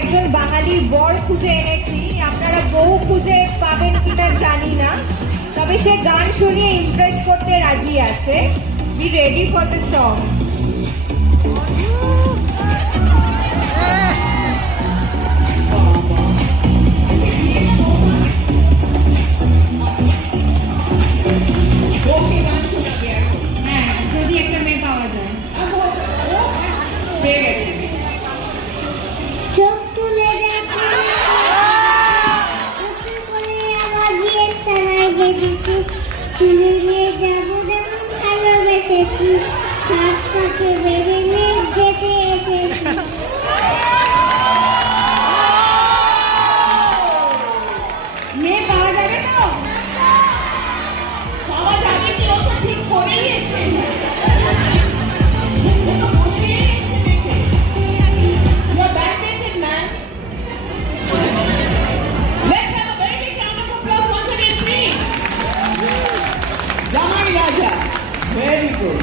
একজন বাঙালির বর খুঁজে এনেছি। আপনারা বউ খুঁজে পাবেন কিনা জানি না, তবে সে গান শুনিয়ে ইমপ্রেস করতে রাজি আছে। Be ready for the song. হ্যাঁ, যদি একটা মেয়ে পাওয়া যায়। পেয়ে গেছি। চোখ তুলে দেখো উঁচু করে আমার বিয়ের তলায় গেঁথেছি তুলে নিয়ে যাবো যেমন ভালোবেসেছি হাত পাকে বেড়ে নিয়ে যেতে এসেছি মেয়ে পাওয়া যাবে তো? বাবা যাবে কি, ও তো ঠিক করেই এসছে। You're backdated, man. Let's have a very big round of applause once again, please. Jamai Raja. Very good.